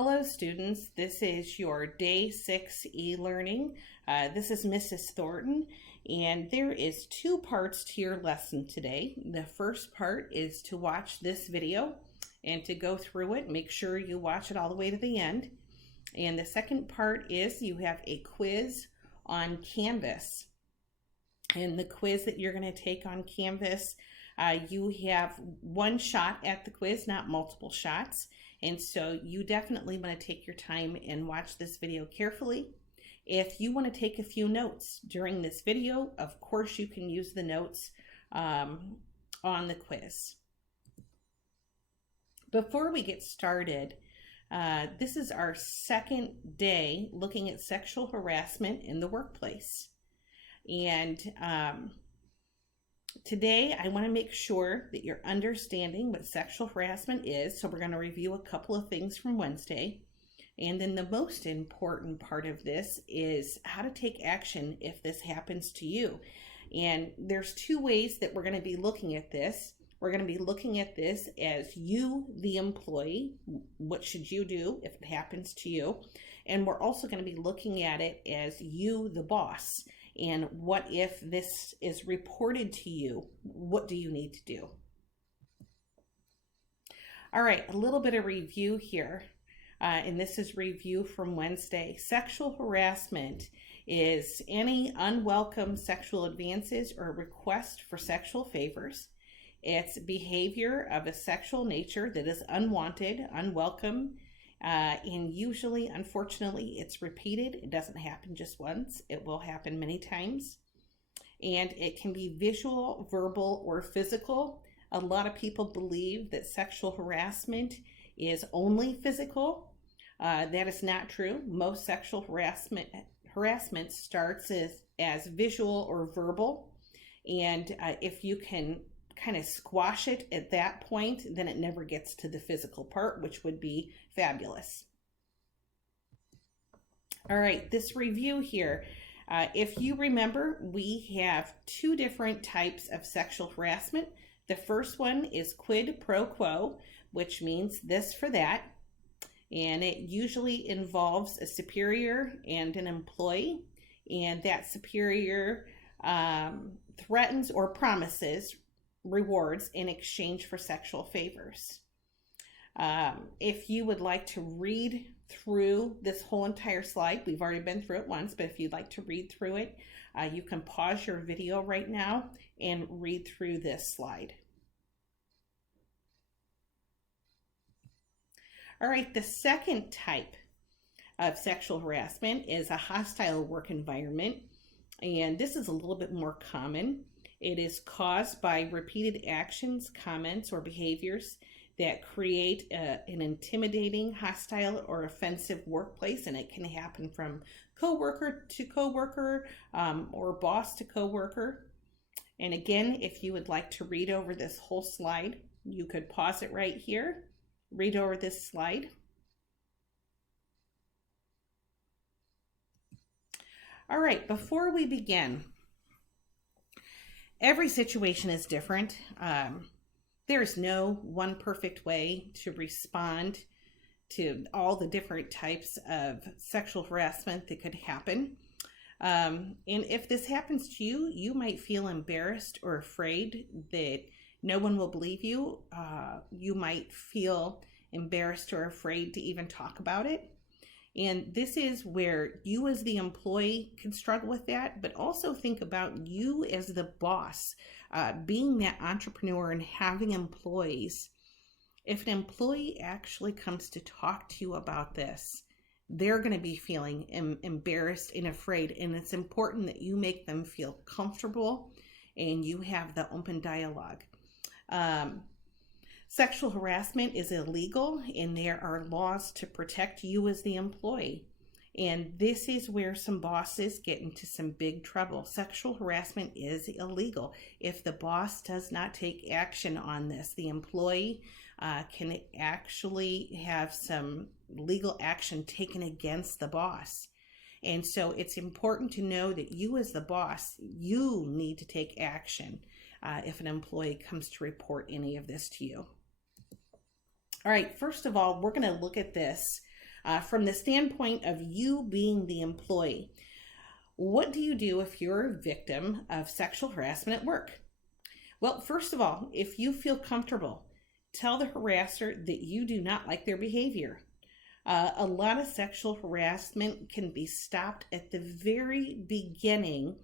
Hello students, this is your day 6 e-learning. This is Mrs. Thornton, and there is two parts to your lesson today. The first part is to watch this video and to go through it. Make sure you watch it all the way to the end. And the second part is you have a quiz on Canvas. And the quiz that you're going to take on Canvas, you have one shot at the quiz, not multiple shots. And so you definitely want to take your time and watch this video carefully. If you want to take a few notes during this video, of course you can use the notes on the quiz. Before we get started, this is our second day looking at sexual harassment in the workplace. And today, I want to make sure that you're understanding what sexual harassment is. So we're going to review a couple of things from Wednesday. And then the most important part of this is how to take action if this happens to you. And there's two ways that we're going to be looking at this. We're going to be looking at this as you, the employee. What should you do if it happens to you? And we're also going to be looking at it as you, the boss. And what if this is reported to you? What do you need to do? All right, a little bit of review here. And this is review from Wednesday. Sexual harassment is any unwelcome sexual advances or request for sexual favors. It's behavior of a sexual nature that is unwanted, unwelcome, and usually, unfortunately, it's repeated. It doesn't happen just once. It will happen many times. And it can be visual, verbal, or physical. A lot of people believe that sexual harassment is only physical. That is not true. Most sexual harassment starts as visual or verbal. And if you can kind of squash it at that point, then it never gets to the physical part, which would be fabulous. All right, this review here, if you remember, we have two different types of sexual harassment. The first one is quid pro quo, which means this for that. And it usually involves a superior and an employee. And that superior threatens or promises rewards in exchange for sexual favors. If you would like to read through this whole entire slide, we've already been through it once, but if you'd like to read through it, you can pause your video right now and read through this slide. All right, the second type of sexual harassment is a hostile work environment, and this is a little bit more common. It is caused by repeated actions, comments, or behaviors that create an intimidating, hostile, or offensive workplace, and it can happen from coworker to coworker or boss to coworker. And again, if you would like to read over this whole slide, you could pause it right here, read over this slide. All right, before we begin, every situation is different. There is no one perfect way to respond to all the different types of sexual harassment that could happen. And if this happens to you, you might feel embarrassed or afraid that no one will believe you. You might feel embarrassed or afraid to even talk about it. And this is where you as the employee can struggle with that, but also think about you as the boss, being that entrepreneur and having employees. If an employee actually comes to talk to you about this, they're going to be feeling embarrassed and afraid. And it's important that you make them feel comfortable and you have the open dialogue. Sexual harassment is illegal, and there are laws to protect you as the employee. And this is where some bosses get into some big trouble. Sexual harassment is illegal. If the boss does not take action on this, the employee can actually have some legal action taken against the boss. And so it's important to know that you as the boss, you need to take action if an employee comes to report any of this to you. All right, first of all, we're going to look at this From the standpoint of you being the employee, what do you do if you're a victim of sexual harassment at work? Well, first of all, if you feel comfortable, tell the harasser that you do not like their behavior. A lot of sexual harassment can be stopped at the very beginning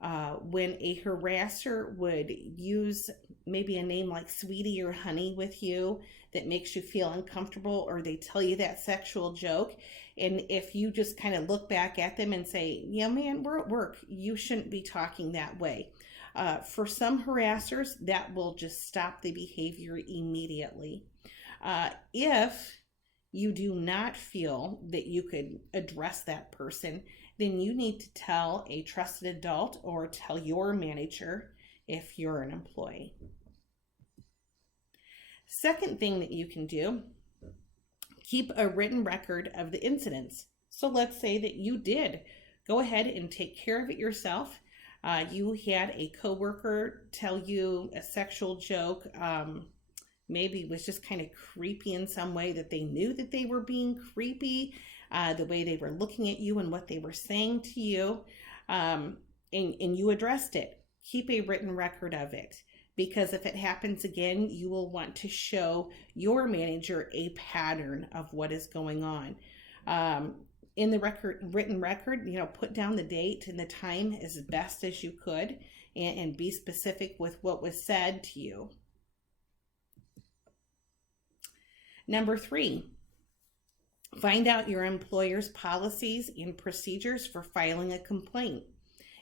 when a harasser would use maybe a name like sweetie or honey with you that makes you feel uncomfortable, or they tell you that sexual joke. And if you just kind of look back at them and say, yeah, man, we're at work, you shouldn't be talking that way. For some harassers, that will just stop the behavior immediately. If you do not feel that you could address that person, then you need to tell a trusted adult or tell your manager if you're an employee. Second thing that you can do, keep a written record of the incidents. So let's say that you did go ahead and take care of it yourself. You had a coworker tell you a sexual joke, maybe it was just kind of creepy in some way, that they knew that they were being creepy, the way they were looking at you and what they were saying to you, and you addressed it. Keep a written record of it, because if it happens again, you will want to show your manager a pattern of what is going on. In the written record, put down the date and the time as best as you could, and be specific with what was said to you. Number 3, find out your employer's policies and procedures for filing a complaint.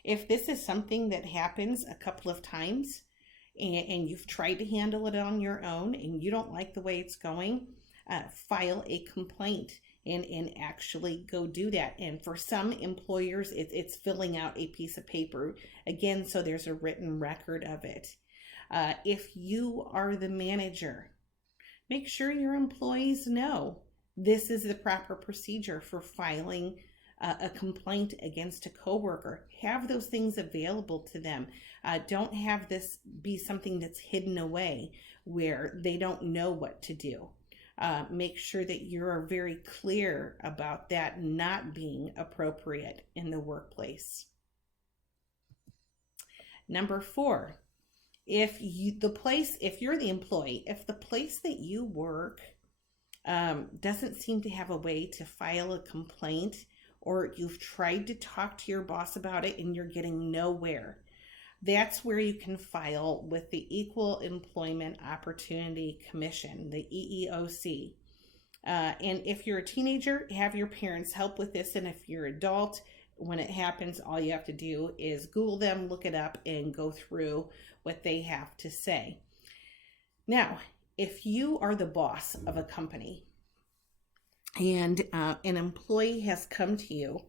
If this is something that happens a couple of times and you've tried to handle it on your own and you don't like the way it's going, file a complaint and actually go do that. And for some employers, it's filling out a piece of paper, again, so there's a written record of it. If you are the manager, make sure your employees know this is the proper procedure for filing a complaint against a coworker. Have those things available to them. Don't have this be something that's hidden away where they don't know what to do. Make sure that you're very clear about that not being appropriate in the workplace. Number 4, if you're the employee, if the place that you work doesn't seem to have a way to file a complaint, or you've tried to talk to your boss about it and you're getting nowhere, that's where you can file with the Equal Employment Opportunity Commission, the EEOC. And if you're a teenager, have your parents help with this. And if you're an adult, when it happens, all you have to do is Google them, look it up, and go through what they have to say. Now, if you are the boss of a company and an employee has come to you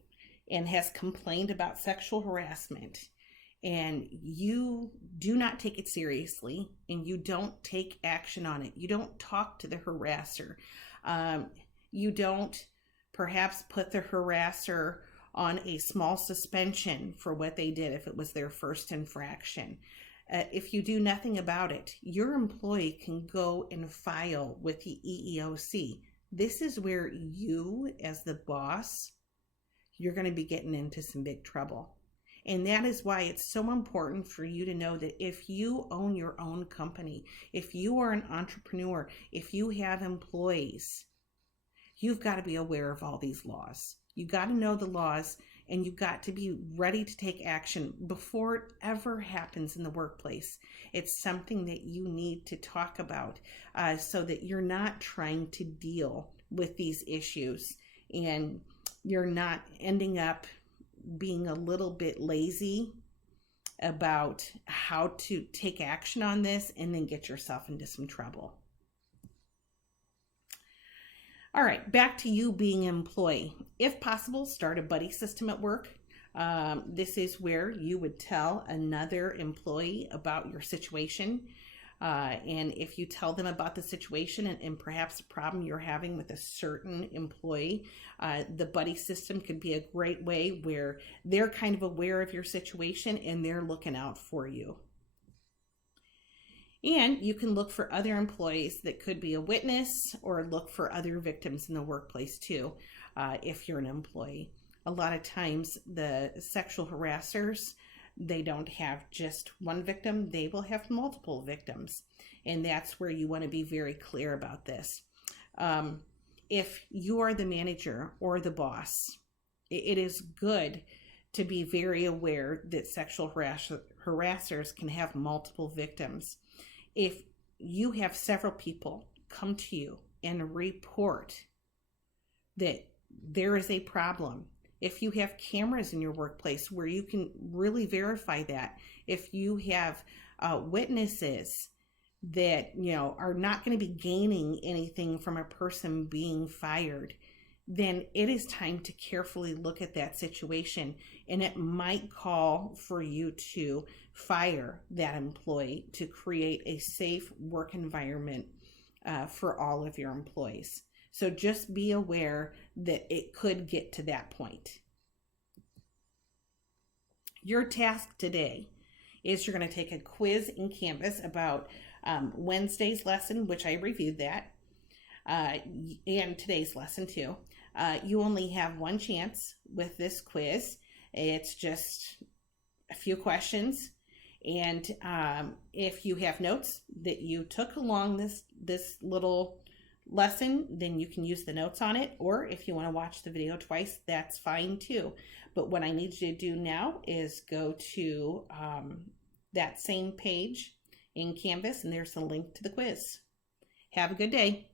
and has complained about sexual harassment, and you do not take it seriously and you don't take action on it, you don't talk to the harasser, you don't perhaps put the harasser on a small suspension for what they did if it was their first infraction. If you do nothing about it, your employee can go and file with the EEOC. This is where you, as the boss, you're going to be getting into some big trouble. And that is why it's so important for you to know that if you own your own company, if you are an entrepreneur, if you have employees, you've got to be aware of all these laws. You got to know the laws, and you've got to be ready to take action before it ever happens in the workplace. It's something that you need to talk about so that you're not trying to deal with these issues and you're not ending up being a little bit lazy about how to take action on this and then get yourself into some trouble. All right, back to you being an employee. If possible, start a buddy system at work. This is where you would tell another employee about your situation. And if you tell them about the situation and perhaps a problem you're having with a certain employee, the buddy system could be a great way where they're kind of aware of your situation and they're looking out for you. And you can look for other employees that could be a witness, or look for other victims in the workplace too, if you're an employee. A lot of times the sexual harassers, they don't have just one victim, they will have multiple victims. And that's where you want to be very clear about this. If you are the manager or the boss, it is good to be very aware that sexual harassers can have multiple victims. If you have several people come to you and report that there is a problem, if you have cameras in your workplace where you can really verify that, if you have witnesses that are not going to be gaining anything from a person being fired, then it is time to carefully look at that situation, and it might call for you to fire that employee to create a safe work environment for all of your employees. So just be aware that it could get to that point. Your task today is you're going to take a quiz in Canvas about Wednesday's lesson, which I reviewed that, and today's lesson too. You only have one chance with this quiz. It's just a few questions. And if you have notes that you took along this little lesson, then you can use the notes on it. Or if you want to watch the video twice, that's fine too. But what I need you to do now is go to that same page in Canvas, and there's the link to the quiz. Have a good day.